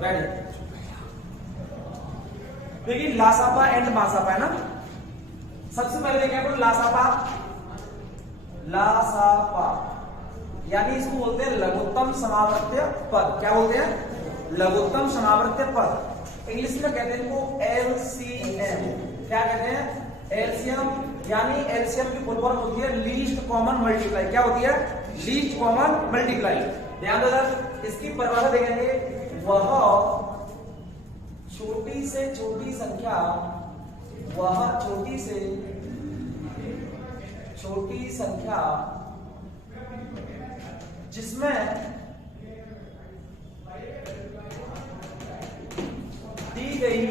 Very. देखिए लासापा and मासापा है ना। सबसे पहले देखें अपन लासापा। लासापा यानी इसको बोलते हैं लघुत्तम समावर्त्य पद। क्या बोलते हैं? लघुत्तम समावर्त्य पद। इंग्लिश में कहते हैं इनको एलसीएम। क्या कहते हैं? एलसीएम। यानी एलसीएम की फुल फॉर्म होती है लीस्ट कॉमन मल्टीप्लाई। क्या होती है? Least common multiply. ध्यान दो, इसकी परिभाषा देखेंगे। वह छोटी से छोटी संख्या, वह छोटी से छोटी संख्या जिसमें दी गई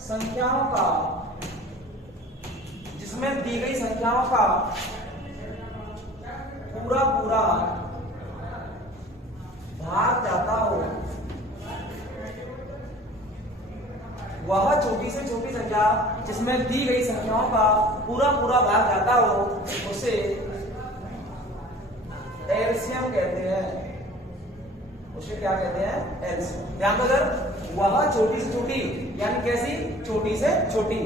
संख्याओं का, जिसमें दी गई संख्याओं का पूरा पूरा भाग जाता हो, वह छोटी से छोटी संख्या जिसमें दी गई संख्याओं का पूरा पूरा भाग जाता हो, उसे एलसीएम कहते हैं। उसे क्या कहते हैं? एलसीएम। ध्यान दो, वह छोटी से छोटी यानी कैसी? छोटी से छोटी।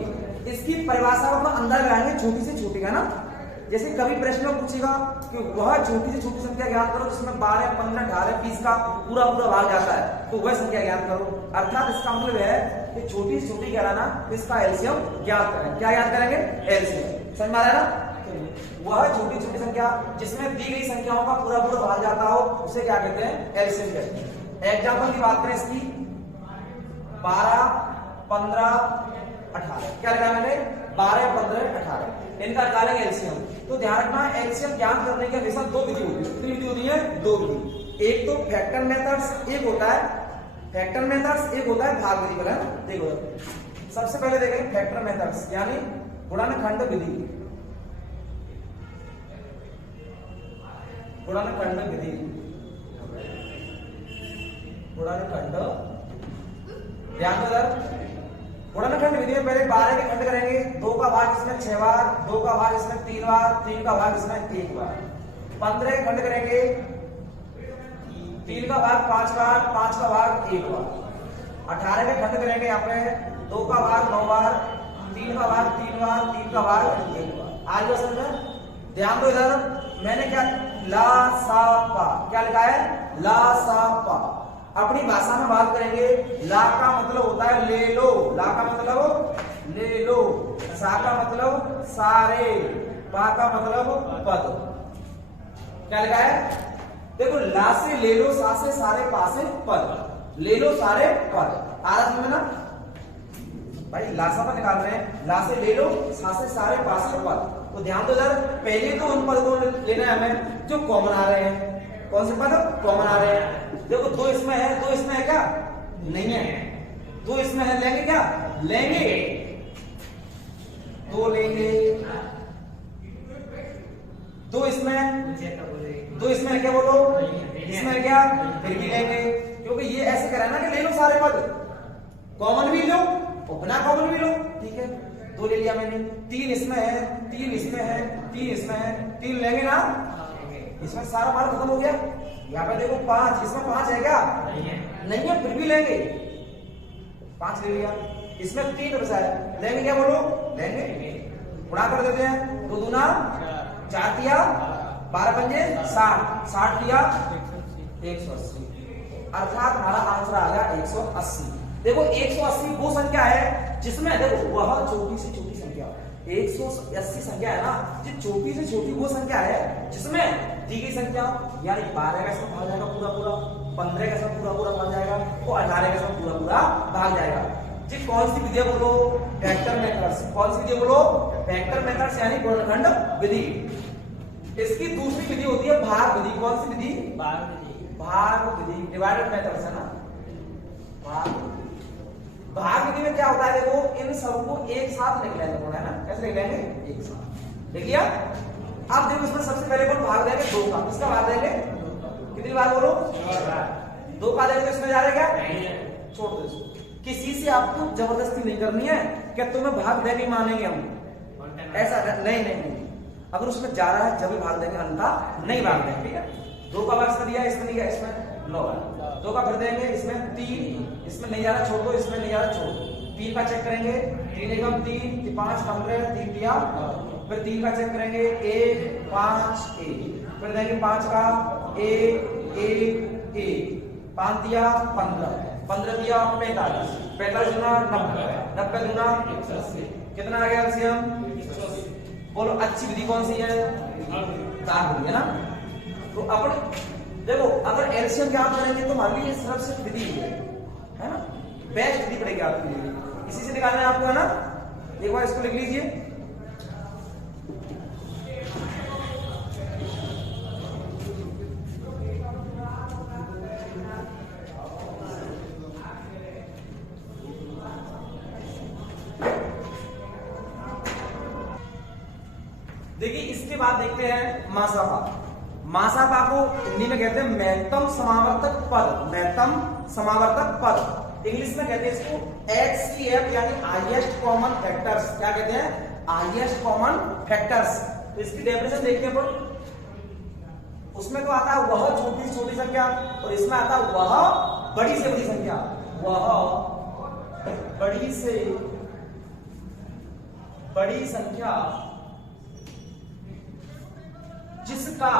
इसकी परिभाषा को अंदर लगाएंगे, छोटी से छोटी का ना। जैसे कभी प्रश्न में पूछेगा कि वह छोटी से छोटी संख्या ज्ञात करो जिसमें 12, 15, 18, 20 का पूरा पूरा भाग जाता है, तो वह संख्या ज्ञात करो। अर्थात इसका मतलब है कि छोटी से छोटी कहना ना, इसका एलसीएम ज्ञात करें। क्या ज्ञात करेंगे? एलसीएम। समझ में आ रहा है ना? वह छोटी छोटी संख्या जिसमें दी गई संख्याओं का पूरा पूरा भाग जाता हो, उसे क्या कहते हैं? एलसीएम कहते हैं। एग्जाम्पल की बात करें इसकी, 12, 15, 18। क्या लगा मैंने? 12, 15, 18 इनका निकालेंगे एलसीएम। तो ध्यान रखना, एलसीएम ज्ञात करने की हमेशा दो विधि होती है। कितनी विधि होती है? दो विधि। एक तो फैक्टर मेथड्स एक होता है, फैक्टर मेथड्स एक होता है भाग विधि वाला। देखो सबसे पहले देखेंगे फैक्टर मेथड्स यानी गुणनखंड विधि। गुणनखंड विधि, गुणनखंड। ध्यान दो, गुणनखंड विधि में पहले 12 के खंड करेंगे। 2 का भाग इसमें 6 बार, 2 का भाग इसमें 3 बार, 3 का भाग इसमें 1 बार। 15 के खंड करेंगे, 3 का भाग 5 बार, 5 का भाग 1 बार। 18 के खंड करेंगे यहाँ पे 2 का भाग 9 बार, 3 का भाग 3 बार, 3 का भाग 1 बार। आज समझ। ध्यान दो, इधर मैंने क्या लासापा क्या लिखा है? लासापा। अपनी भाषा में बात करेंगे, ला का मतलब होता है ले लो, ला का मतलब ले लो, सा का मतलब सारे, पा का मतलब पद। क्या लिखा है? देखो, ला से ले लो, सा से सारे, पा से पद। ले लो सारे पद। आ रहा समझ ना भाई? लासापा निकाल रहे हैं, ला से ले लो, सा से सारे, पा से पद। तो ध्यान दो यार, पहले तो उन पद को लेना है हमें जो कॉमन आ रहे हैं। कौन से पद कॉमन आ रहे हैं? देखो 2 इसमें है, 2 इसमें है क्या? नहीं है। 2 इसमें है, लेंगे क्या? लेंगे। 2 लेंगे। 2 इसमें है, 2 इसमें है क्या? बोलो। इसमें है क्या? फिर भी लेंगे, क्योंकि ये ऐसे करा ना कि ले लो सारे पद, कॉमन भी लो और बिना कॉमन भी लो। ठीक है, 2 ले लिया मैंने। 3 इसमें है, 3 इसमें है, 3 इसमें है, 3 लेंगे ना? इसमें सारा माल खत्म हो गया। यहाँ पे देखो 5, इसमें 5 है क्या? नहीं है, फिर भी लेंगे। 5 ले लिया, इसमें 3 बचा है, लेंगे क्या? बोलो। लेंगे। गुणा कर देते हैं, 2 दूना 4 दिया, 12 पंजे 60, 60 दिया 180। अर्थात हमारा आंसर आ गया 180। देखो 180 वो संख्या है जिसमें, देखो वह छोटी से छोटी संख्या 180 संख्या है ना, जो छोटी से छोटी वो संख्या है जिसमें दी गई संख्या यानी 12 का इसमें भाग जाएगा पूरा पूरा, 15 का इसमें पूरा पूरा भाग जाएगा और 18 का इसमें पूरा पूरा भाग जाएगा। जी कौन सी विधि बोलो? Vector methods. कौन सी विधि बोलो? वेक्टर मेथड्स यानी गुणनखंड विधि। इसकी दूसरी विधि होती है भाग विधि। कौन सी विधि? भाग विधि। भाग विधि डिवाइडेड मेथड्स है ना। भाग विधि में क्या होता है? देखो इन सबको एक साथ लिख लेंगे, है ना? कैसे लिख लेंगे? एक साथ लिख लिया। अब देखो इसमें सबसे पहले कौन भाग देंगे? 2 का। किसका भाग देंगे? कितनी बार बोलो? 2 का देंगे तो इसमें जा रहा है क्या? छोड़ दो इसको। किसी से आपको जबरदस्ती नहीं करनी है क्या तुम्हें भाग देंगे मानेंगे हम, ऐसा नहीं नहीं नहीं। अगर उसमें जा रहा है जब भी भाग देंगे, अन्यथा नहीं भाग देंगे। ठीक है, 2 का भाग इसमें दिया, इसमें नहीं गया, इसमें 9 है। 2 का फिर देंगे, इसमें 3, इसमें नहीं जा रहा छोड़ दो, इसमें नहीं जा रहा छोड़ दो। 3 का चेक करेंगे, 3 एकम 3, 5 15, 3 दिया। फिर 3 का चेक करेंगे, 1 5 1। फिर देंगे 5 का 1 1 1, 5 दिया 15, 15 दिया 45, 45 गुना 90, 90 गुना 180। कितना आ गया एलसीएम? बोलो अच्छी विधि कौन सी है? दाग विधि है ना। तो अपन देखो अगर एलसीएम ज्ञात करेंगे तो हमारे लिए सिर्फ सिर्फ विधि है ना, बेस्ट विधि पड़ेगी आपके लिए, इसी से निकालना है आपको, है ना। एक बार इसको लिख लीजिए। देखिए इसके बाद देखते हैं मासापा। मासापा को हिंदी में कहते हैं महत्तम समावर्तक पद, महत्तम समावर्तक पद। इंग्लिश में कहते हैं इसको HCF यानी हाईएस्ट कॉमन फैक्टर्स। क्या कहते हैं? Highest common factors. तो इसकी डेफिनेशन देखते हैं अपन। उसमें तो आता है वह छोटी से छोटी संख्या, और इसमें आता है वह बड़ी से बड़ी संख्या, वह बड़ी से बड़ी संख्या जिसका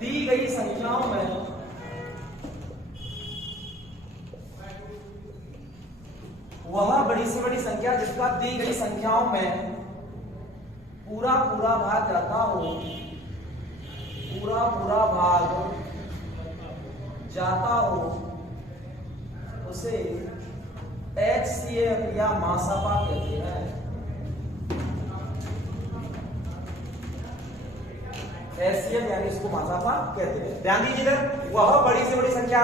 दी गई संख्याओं में वह बड़ी से बड़ी संख्या जिसका दी गई संख्याओं में पूरा पूरा भाग जाता हो, पूरा पूरा भाग जाता हो, उसे HCF या मासापा कहते हैं। HCF यानी इसको मासापा कहते हैं। ध्यान दीजिए इधर, वह बड़ी से बड़ी संख्या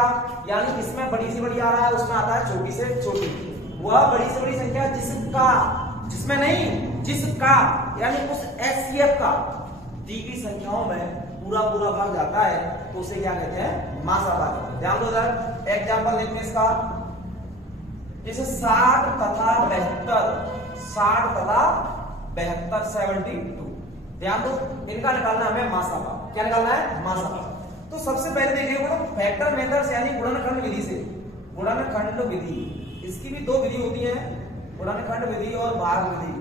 यानी इसमें बड़ी से बड़ी आ रहा है, उसमें आता है छोटी से छोटी। वह बड़ी से बड़ी संख्या जिसका, जिसमें नहीं, जिसका यानी उस HCF का दी गई संख्याओं में पूरा पूरा भाग जाता है तो उसे क्या कहते हैं? मासापा। ध्यान दो इधर, एग्जांपल देखते हैं इसका। जैसे 60 तथा 72, 60 तथा 72 72। ध्यान दो, इनका निकालना हमें मासापा। क्या निकालना है? मासापा। तो सबसे पहले देखिए फैक्टर मेथड्स यानी गुणनखंड विधि से, गुणनखंड विधि, इसकी भी 2 विधि होती है, गुणनखंड विधि और भाग विधि।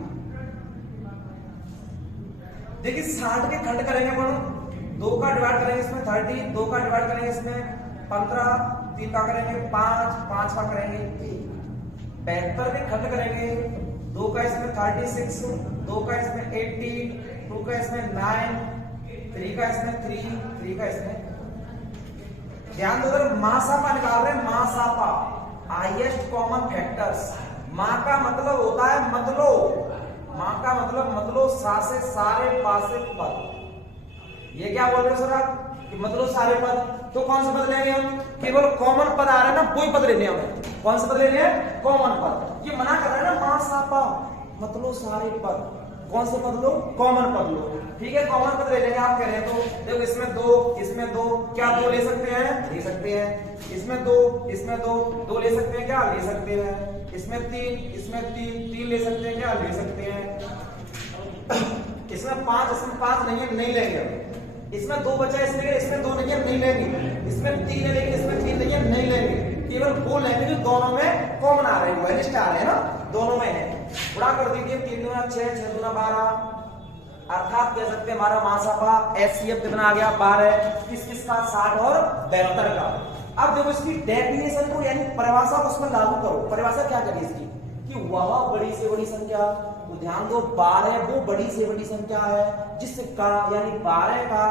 देखिए 60 के खंड करेंगे अपन, 2 का डिवाइड करेंगे इसमें 30, 2 का डिवाइड करेंगे इसमें 15, 3 का करेंगे 5, 5 का करेंगे 1। 72 के खंड करेंगे, 2 का इसमें 36, 2 का इसमें 80, 2 का इसमें 9, 3 का इसमें 3, 3 का इसमें। ध्यान दो, अगर मासापा निकाल रहे हैं, मासापा हाईएस्ट कॉमन फैक्टर्स। मां का मतलब होता है मतलो, मां का मतलब मतलो सा से सारे पासे पद। ये क्या बोल रहे हो सर आप कि मतलब सारे पद? तो कौन से पद लेंगे हम? केवल कॉमन पद आ रहे हैं ना, कोई पद लेने हमें। कौन से पद लेने हैं? कॉमन पद। ये मना कर रहे हैं ना, मासापा मतलब सारे पद। कौन से पद लो? कॉमन पद लो। ठीक है, कॉमन पद ले लेंगे आप कह रहे हैं तो। देखो इसमें 2, इसमें 2, क्या 2 ले सकते हैं? ले सकते हैं। इसमें 2, इसमें 2, 2 ले सकते हैं क्या? ले सकते हैं। इसमें 3, इसमें 3, 3 ले सकते हैं क्या? ले सकते हैं। इसमें 5, इसमें 5 नहीं है, नहीं लेंगे। इसमें 2 बचा है इसलिए, इसमें 2 नहीं है, नहीं लेंगे। इसमें 3 है लेकिन इसमें 3 नहीं है, नहीं लेंगे। केवल वो लेंगे जो दोनों में कॉमन आ रहे हैं, वेरिएंट आ रहे हैं ना, दोनों में है। गुणा कर दीजिए, 3 दूना 6, 6 दूना 12, अर्थात कह सकते हैं हमारा मासापा HCF कितना आ गया? 12। किसका? 60 और 72 का। अब देखो इसकी डेफिनेशन को यानी परिभाषा को उसमें लागू करो। परिभाषा क्या करेगी इसकी कि वह बड़ी से बड़ी संख्या, तो ध्यान दो 12 वो बड़ी से बड़ी संख्या है जिसका यानी 12 का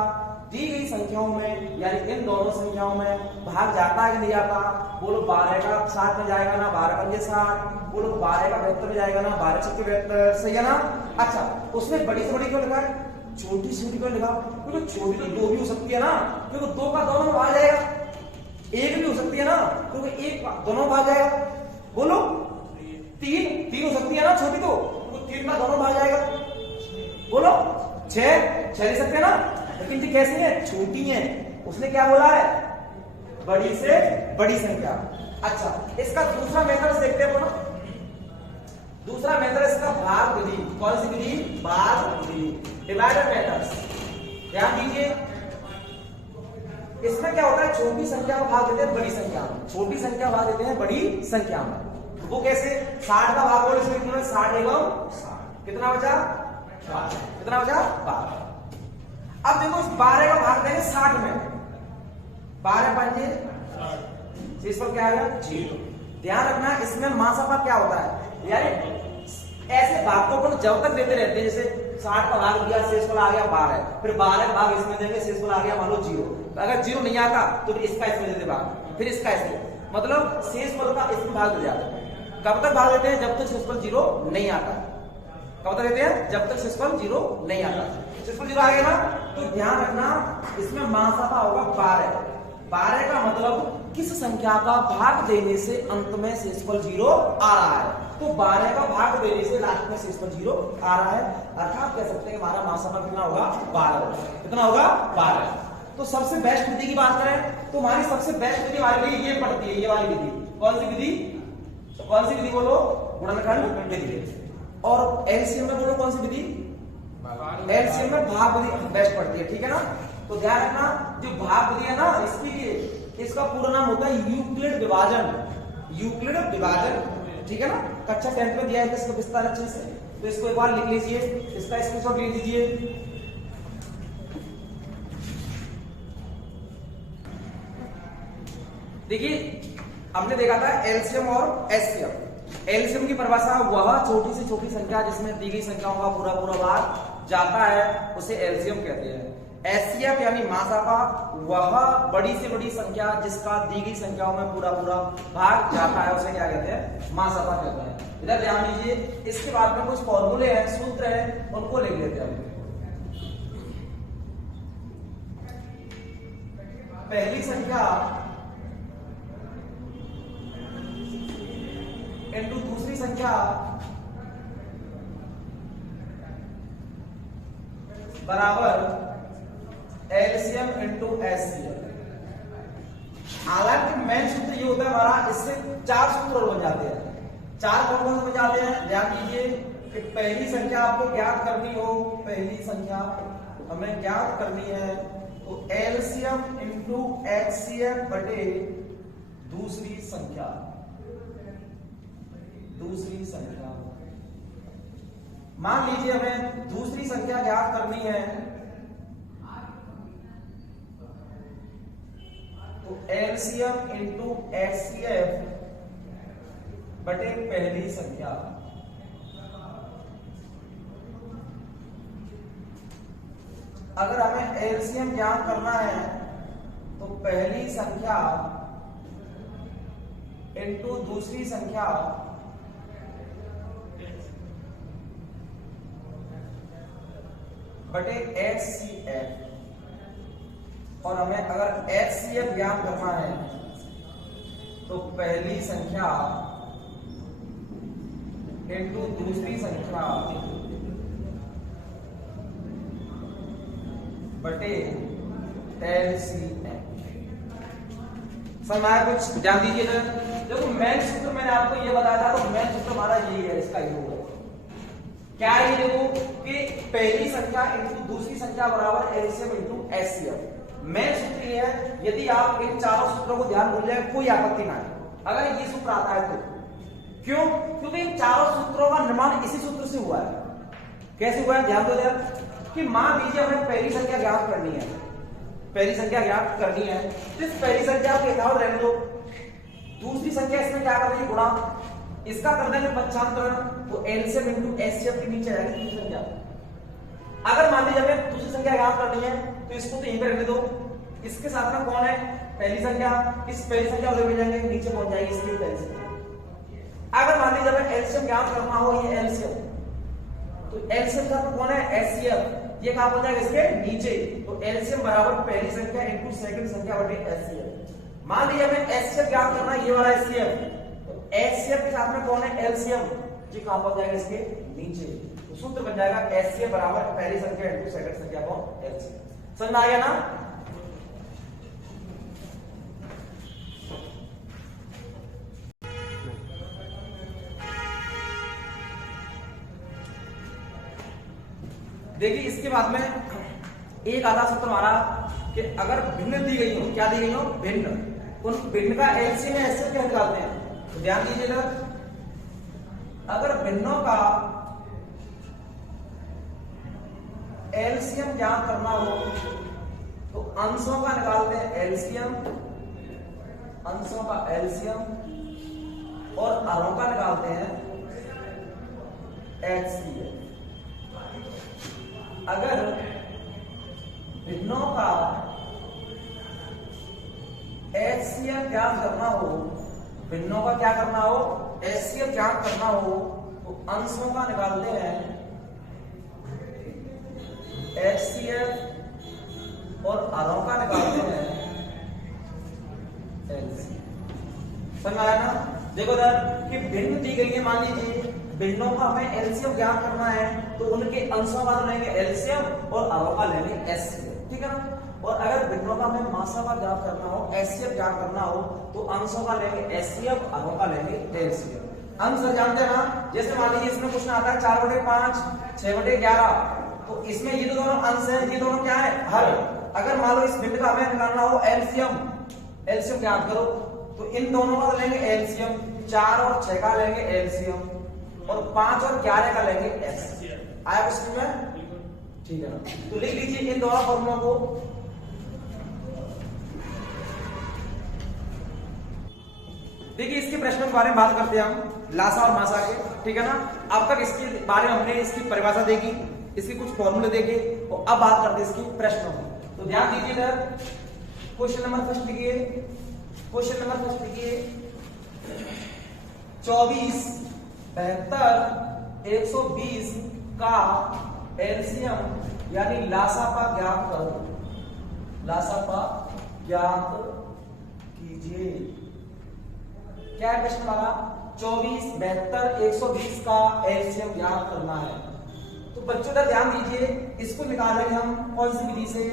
दी गई संख्याओं में यानी इन दोनों संख्याओं में भाग जाता है कि नहीं जाता? बोलो 12 का 60 में जाएगा ना, 12 पंजे 60। बोलो 12 का 72 में जाएगा ना, 12 छक्के 72। सही है ना? अच्छा, उसमें बड़ी से बड़ी क्यों लिखा है? छोटी से छोटी क्यों लिखा? क्योंकि छोटी तो 2 भी हो सकती है ना, क्योंकि 2 का दोनों में भाग जाएगा। 1 भी हो सकती है ना, क्योंकि 1 दोनों भाग जाएगा। बोलो 3 हो सकती है ना छोटी, तो 3 का दोनों भाग जाएगा। बोलो 6 ले सकते हैं ना, लेकिन ये कैसी है? छोटी है। उसने क्या बोला है? बड़ी से बड़ी संख्या। अच्छा, इसका दूसरा मेथड देखते हैं अपन। दूसरा मेथड इसका भाग विधि। कौन सी विधि? भाग विधि, डिवाइडर मेथड्स। ध्यान दीजिए, इसमें क्या होता है, छोटी संख्या को भाग देते हैं बड़ी संख्या में, छोटी संख्या भाग देते हैं बड़ी संख्या में। वो कैसे, 60 का भागफल इसमें कितना है, 60 एवं 60, कितना बचा, कितना बचा, 12। अब देखो इस 12 का भाग देंगे 60 में, 12 पंजे, शेषफल क्या आएगा, 0। ध्यान रखना इसमें मासापा क्या होता है, यानी ऐसे भाग को अपन जब तक देते रहते हैं, जैसे 60 का भाग दिया, शेषफल आ गया 12, फिर 12 का भाग इसमें देंगे, शेषफल आ गया मान लो 0। अगर 0 नहीं आता तो फिर इसका इसमें देते भाग, फिर इसका इसमें, मतलब शेषफल का इसमें भाग दे जाते हैं। कब तक भाग देते हैं, जब तक शेषफल 0 नहीं आता। कब तक देते हैं, जब तक शेषफल 0 नहीं आता। शेषफल 0 आ गया ना, तो ध्यान रखना इसमें मासापा होगा 12। 12 का मतलब किस संख्या का भाग देने से अंत में शेषफल 0 आ रहा है, तो 12 का भाग देने से लास्ट में शेषफल 0 आ रहा है। अर्थात कह सकते हैं हमारा मासापा कितना होगा, 12। कितना होगा, 12। तो सबसे बेस्ट विधि की बात करें तो हमारी सबसे बेस्ट विधि हमारे लिए ये पड़ती है, ये वाली विधि। कौन सी विधि, कौन सी विधि बोलो, गुणनखंड विधि। और एलसीएम में बोलो कौन सी विधि, एलसीएम में भाग विधि बेस्ट पड़ती है, ठीक है ना। तो ध्यान रखना जो भाग विधि है ना, इसके लिए इसका पूरा नाम होता है यूक्लिड विभाजन, यूक्लिड विभाजन, ठीक है ना। कक्षा 10th में दिया है इसका विस्तार अच्छे से, तो इसको एक बार लिख लीजिए, इसका स्क्रीनशॉट ले लीजिए। देखिए हमने देखा था एलसीएम और एचसीएफ। एलसीएम की परिभाषा वह छोटी से छोटी संख्या जिसमें दी गई संख्याओं का पूरा पूरा भाग जाता है, उसे एलसीएम कहते हैं। एचसीएफ यानी मासापा वह बड़ी से बड़ी संख्या जिसका दी गई संख्याओं में पूरा पूरा भाग जाता है, उसे क्या कहते हैं, मासापा कहते हैं। इधर ध्यान दीजिए, इसके बाद में कुछ फॉर्मूले हैं, सूत्र हैं, उनको लिख लेते हैं। पहली संख्या इनटू दूसरी संख्या बराबर एलसीएम इनटू एचसीएफ। हालांकि मेन सूत्र ये होता है हमारा, इससे 4 सूत्र और बन जाते हैं। 4 कौन कौन से बन जाते हैं, ध्यान दीजिए कि पहली संख्या आपको ज्ञात करनी हो, पहली संख्या हमें ज्ञात करनी है तो एलसीएम इनटू एचसीएफ बटे दूसरी संख्या, दूसरी संख्या। मान लीजिए हमें दूसरी संख्या ज्ञात करनी है तो एलसीएम इनटू एचसीएफ बटे पहली संख्या। अगर हमें एलसीएम ज्ञात करना है तो पहली संख्या इनटू दूसरी संख्या बटे एचसीएफ। और हमें अगर एचसीएफ ज्ञात करना है तो पहली संख्या इनटू दूसरी संख्या बटे एलसीएफ। समझ में आया कुछ, ध्यान दीजिए ना। देखो मेन सूत्र मैंने आपको ये बताया था, तो मेन सूत्र हमारा यही है, इसका ही होगा क्या है ये, देखो कि पहली संख्या इनटू दूसरी संख्या बराबर एलसीएम इनटू एचसीएफ। मेन सूत्र ये है, यदि आप इन चारों सूत्रों को ध्यान भूल जाए कोई आपत्ति ना है अगर ये सूत्र आता है तो। क्यों, क्योंकि इन चारों सूत्रों का निर्माण इसी सूत्र से हुआ है। कैसे हुआ है, ध्यान दो यार, कि मान लीजिए हमें पहली संख्या ज्ञात करनी है, पहली संख्या ज्ञात करनी है, तो इस पहली संख्या को यथावत रहने दो, दूसरी संख्या इसमें क्या कर रही है, गुणा, इसका कर देंगे पक्षांतरण, तो एलसीएम इनटू एचसीएफ के नीचे आएगी दूसरी संख्या। अगर मान लीजिए हमें दूसरी संख्या ज्ञात करनी है तो इसको तो यहीं पे रहने दो, इसके साथ में कौन है, पहली संख्या, इस पहली संख्या को ले जाएंगे, नीचे पहुंच जाएगी इसकी पहली संख्या। अगर मान लीजिए हमें एलसीएम ज्ञात करना हो, ये एलसीएम, तो एलसीएम का कौन है, एचसीएफ, ये कहां पहुंच जाएगा, इसके नीचे, तो एलसीएम बराबर पहली संख्या इनटू सेकंड संख्या बटे एचसीएफ। मान लीजिए हमें एचसीएफ ज्ञात करना है, ये वाला एचसीएफ, तो एचसीएफ के साथ में कौन है, एलसीएम, ये कहां पहुंच जाएगा, इसके नीचे, तो सूत्र बन जाएगा एचसीएफ बराबर पहली संख्या इनटू सेकंड संख्या को एलसीएम। समझ में आ गया ना। देखिए इसके बाद में एक आधा सूत्र हमारा कि अगर भिन्न दी गई हो, क्या दी गई हो, भिन्न, उन भिन्न का एलसीएम या एचसीएफ क्या निकालते हैं, तो ध्यान दीजिएगा, अगर भिन्नों का एलसीएम ज्ञात करना हो तो अंशों का निकालते हैं एलसीएम, अंशों का एलसीएम, और हरों का निकालते हैं एचसीएफ। अगर भिन्नों का एचसीएफ ज्ञात करना हो, भिन्नों का क्या करना हो, एचसीएफ ज्ञात करना हो, तो अंशों का निकालते हैं एचसीएफ और हरों का निकालते हैं एलसीएफ। समझ आया ना? देखो इधर कि भिन्न दी गई है, मान लीजिए भिन्नों का हमें एलसीएम ज्ञात करना है तो उनके अंशों का लेंगे एलसीएम और हरों का लेंगे एचसीएफ, ठीक है ना? और अगर भिन्नों का हमें मासा का ज्ञात करना हो, एचसीएफ ज्ञात करना हो, तो अंशों का लेंगे एचसीएफ, हरों का लेंगे एलसीएफ। अंश जानते हैं ना, जैसे मान लीजिए इसमें क्वेश्चन आता है 4/5, 6/11, तो इसमें ये तो दोनों अंश है, ये दोनों क्या है, हर। अगर मान लो इस भिन्न का हमें निकालना हो एलसीएम, एलसीएम ज्ञात करो, तो इन दोनों का लेंगे एलसीएम, 4 और 6 का लेंगे एलसीएम, और 5 और 11 का लेंगे एचसीएफ। आया क्वेश्चन में? ठीक है ना? तो लिख लीजिए इन दोनों फॉर्मूलों को। देखिए इसके प्रश्नों के बारे में बात करते हैं हम, लासा और मासा के, ठीक है ना? अब तक इसके बारे में हमने इसकी परिभाषा देखी, इसके कुछ फॉर्मूले देखे, और अब बात करते हैं इसकी प्रश्नों की। तो ध्यान दीजिए इधर क्वेश्चन नंबर फर्स्ट लिखिए, क्वेश्चन नंबर फर्स्ट लिखिए, 24, 72, 120 का एलसीएम यानी लासापा ज्ञात करो, लासापा ज्ञात कीजिए। क्या है प्रश्न हमारा? 24, 72, 120 का एलसीएम ज्ञात करना है। तो बच्चों का ध्यान दीजिए, इसको निकालेंगे हम कौन सी विधि से,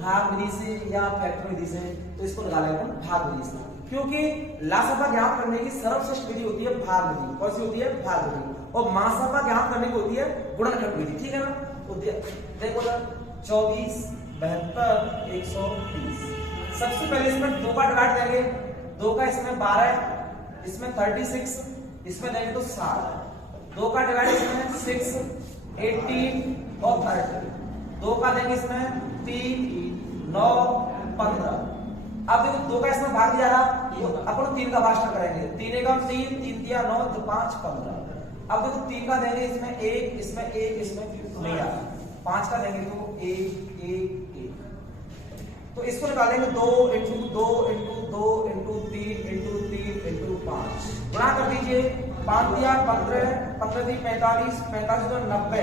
भाग विधि से या फैक्टर विधि से? तो इसको निकालेंगे हम भाग विधि से, क्योंकि लासापा ज्ञात करने की सर्वश्रेष्ठ विधि होती है भाग विधि। कौन सी होती है? भाग विधि। और मासापा ज्ञात करने की होती है गुणनखंड विधि, ठीक है ना? तो देखो 24, 72, 120, सबसे पहले इसमें 2 का डिवाइड देंगे, 2 का इसमें 12, इसमें 36, इसमें देंगे तो 7, 2 का डिवाइड इसमें 6, 18 और 30, 2 का देंगे इसमें 3, 9, 15। अब देखो 2 का इसमें भाग दिया रहा, अपन 3 का भाग करेंगे, 3 एकम 3, 3 दिया 9, तो 5, 15। अब देखो 3 का देंगे इसमें 1, इसमें 1, इसमें नहीं आ, 5 का देंगे तो 1, 1, 1। तो इसको निकालेंगे 2 into 2 into 2 into 3 into 3 into 5, गुणा कर दीजिए, 5 दिया 15, 15 दी 45, 45 तो 90,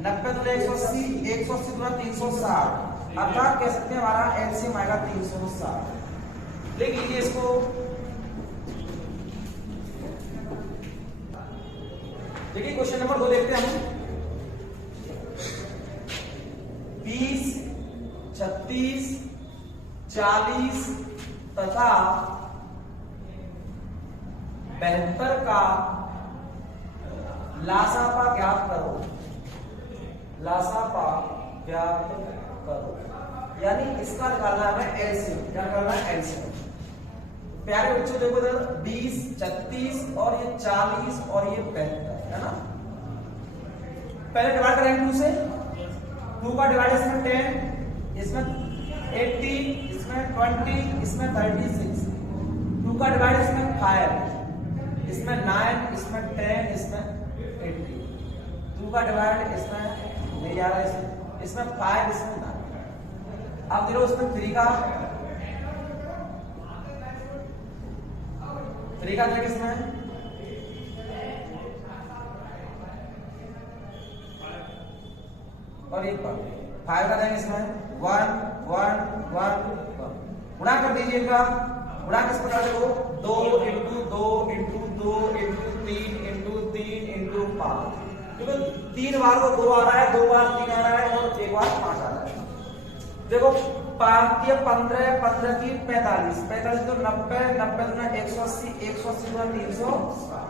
90 दूना 180, 180 दूना 360, अर्थात कह सकते हैं हमारा एलसीएम आएगा 360। लिख लीजिए इसको। देखिए क्वेश्चन नंबर 2 देखते हैं हम। 20, 36, 40 तथा 72 का लासापा ज्ञात करो, लासापा ज्ञात करो, यानी इसका निकालना है एलसीएम। क्या करना है? एलसीएम। प्यारे बच्चों देखो इधर 20, 36 और ये 40 और ये 72 है ना? पहले डिवाइड करेंगे 2 से, 2 का डिवाइड इसमें 10, इसमें 18, इसमें 20, इसमें 36, 2 का डिवाइड इसमें 5, इसमें 9, इसमें 10, इसमें 18, 2 का डिवाइड इसमें नहीं आ रहा है, इसमें 5, इसमें 9। अब देखो इसमें 3 का देंगे इसमें, और एक 5 का देंगे इसमें 1, 1, 1, 1। गुणा कर दीजिए इनका, गुणा किस प्रकार से हो? 2 into 2 into 2 into 3 into 3 into 5, क्योंकि 3 बार को 2 आ रहा है, 2 बार 3 आ रहा है और 1 बार 5 आ रहा है। देखो 5 के 15, 15 की 45, 45 तो 90, 90 दूना 180, 180 दूना 360,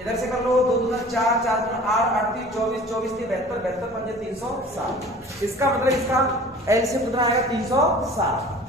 इधर से कर लो, 2 दूना 4, 4 दूना 8, 8 3 24, 24 3 72, 72 पंजे 360। इसका मतलब इसका एलसीएम कितना आएगा 360।